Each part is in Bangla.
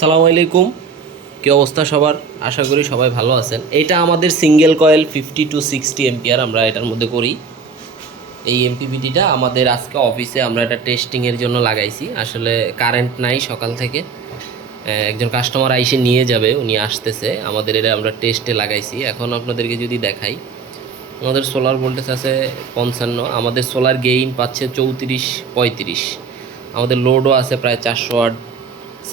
সালামু আলাইকুম। কি অবস্থা সবার? আশা করি সবাই ভালো আছেন। এটা আমাদের সিঙ্গেল কয়েল 50 to 60 এম্পিয়ার আমরা এটার মধ্যে করি। এই এমপিপিটিটা আমাদের আজকে অফিসে আমরা এটা টেস্টিংয়ের জন্য লাগাইছি। আসলে কারেন্ট নাই সকাল থেকে, একজন কাস্টমার আইসে নিয়ে যাবে, উনি আসতেছে। আমাদের এটা আমরা টেস্টে লাগাইছি। এখন আপনাদেরকে যদি দেখাই, আমাদের সোলার ভোল্টেজ আছে 55, আমাদের সোলার গেইন পাচ্ছে 34-35, আমাদের লোডও আছে প্রায় 400 ওয়াট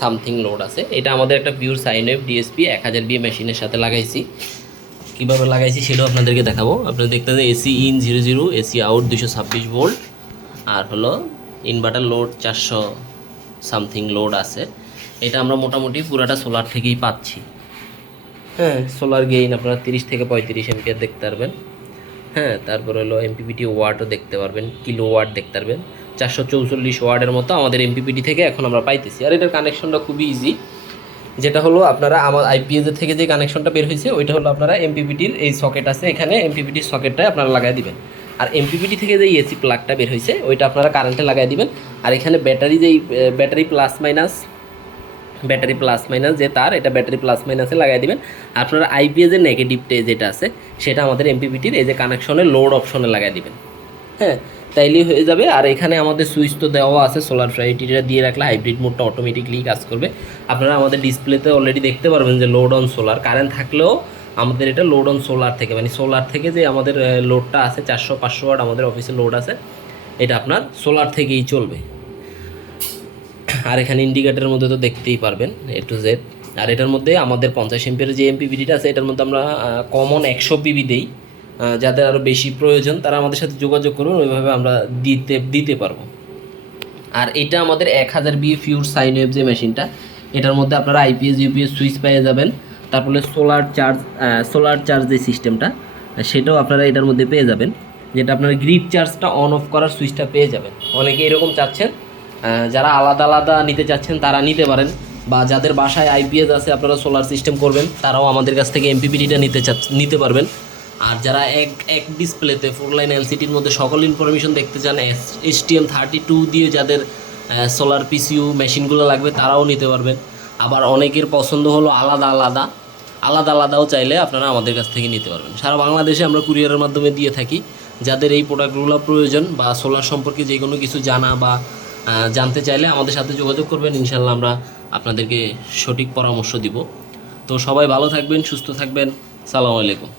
সামথিং লোড আছে। এটা আমাদের একটা pure sine wave DSP 1000 BA মেশিনের সাথে লাগাইছি। কীভাবে লাগাইছি সেটাও আপনাদেরকে দেখাবো। আপনারা দেখতে পাচ্ছেন AC in 00, AC out 226 volt, আর হলো ইনভার্টার লোড 400 সামথিং লোড আছে। এটা আমরা মোটামুটি পুরাটা সোলার থেকেই পাচ্ছি। হ্যাঁ, সোলার গেইন আপনারা 30 থেকে 35 এম্পিয়ার দেখতে পারবেন। হ্যাঁ, তারপর হলো এমপিপিটি ওয়াটও দেখতে পারবেন, কিলো ওয়াট দেখতে পারবেন। 444 ওয়াটের মতো আমাদের এমপিপিটি থেকে এখন আমরা পাইতেছি। আর এটার কানেকশনটা খুবই ইজি, যেটা হলো আপনারা আমার আইপিএসের থেকে যে কানেকশনটা বের হয়েছে ওইটা হলো আপনারা এমপিপিটির এই সকেট আছে এখানে, এমপিপিটির সকেটটায় আপনারা লাগাই দিবেন। আর এমপিপিটি থেকে যে এসি প্লাগটা বের হয়েছে ওইটা আপনারা কারেন্টে লাগাই দিবেন। আর এখানে ব্যাটারি প্লাস মাইনাস যে তার, এটা ব্যাটারি প্লাস মাইনাসে লাগাই দিবেন। আপনারা আইপিএসের নেগেটিভটে যেটা আছে সেটা আমাদের এমপিপিটির এই যে কানেকশনে লোড অপশনে লাগাই দিবেন। হ্যাঁ, তাইলেই হয়ে যাবে। আর এখানে আমাদের সুইচ তো দেওয়া আছে, সোলার ফ্রাইটিটা দিয়ে রাখলে হাইব্রিড মোডটা অটোমেটিকলি কাজ করবে। আপনারা আমাদের ডিসপ্লেতে অলরেডি দেখতে পারবেন যে লোড অন সোলার। কারেন্ট থাকলেও আমাদের এটা লোড অন সোলার থেকে, মানে সোলার থেকে যে আমাদের লোডটা আছে 400-500 ওয়াট আমাদের অফিসে লোড আছে, এটা আপনার সোলার থেকেই চলবে। আর এখানে ইন্ডিকেটারের মধ্যে তো দেখতেই পারবেন A to Z। আর এটার মধ্যে আমাদের 50 এমপিয়ার যে এমপিপিটিটা আছে এটার মধ্যে আমরা কমন 100 পিবি দেই। যাদের আরও বেশি প্রয়োজন তারা আমাদের সাথে যোগাযোগ করুন, ওইভাবে আমরা দিতে পারবো। আর এটা আমাদের 1000 বিএ পিওর সাইন ওয়েভ যে মেশিনটা, এটার মধ্যে আপনারা আইপিএস ইউপিএস সুইচ পেয়ে যাবেন। তারপরে সোলার চার্জ যে সিস্টেমটা সেটাও আপনারা এটার মধ্যে পেয়ে যাবেন, যেটা আপনার গ্রিড চার্জটা অন অফ করার সুইচটা পেয়ে যাবেন। অনেকে এরকম চাচ্ছেন, যারা আলাদা আলাদা নিতে চাচ্ছেন তারা নিতে পারেন, বা যাদের বাসায় আইপিএস আছে আপনারা সোলার সিস্টেম করবেন তারাও আমাদের কাছ থেকে এমপিপিটিটা নিতে পারবেন। আর যারা এক ডিসপ্লেতে 4 লাইন এলসিডির মধ্যে সকল ইনফরমেশন দেখতে চান, STM32 দিয়ে যাদের সোলার পিসিইউ মেশিনগুলো লাগবে তারাও নিতে পারবেন। আবার অনেকের পছন্দ হলো আলাদাও চাইলে আপনারা আমাদের কাছ থেকে নিতে পারবেন। সারা বাংলাদেশে আমরা কুরিয়ারের মাধ্যমে দিয়ে থাকি। যাদের এই প্রোডাক্টগুলো প্রয়োজন বা সোলার সম্পর্কে যে কোনো কিছু জানা বা জানতে চাইলে আমাদের সাথে যোগাযোগ করবেন, ইনশাল্লাহ আমরা আপনাদেরকে সঠিক পরামর্শ দিব। তো সবাই ভালো থাকবেন, সুস্থ থাকবেন। সালামু আলাইকুম।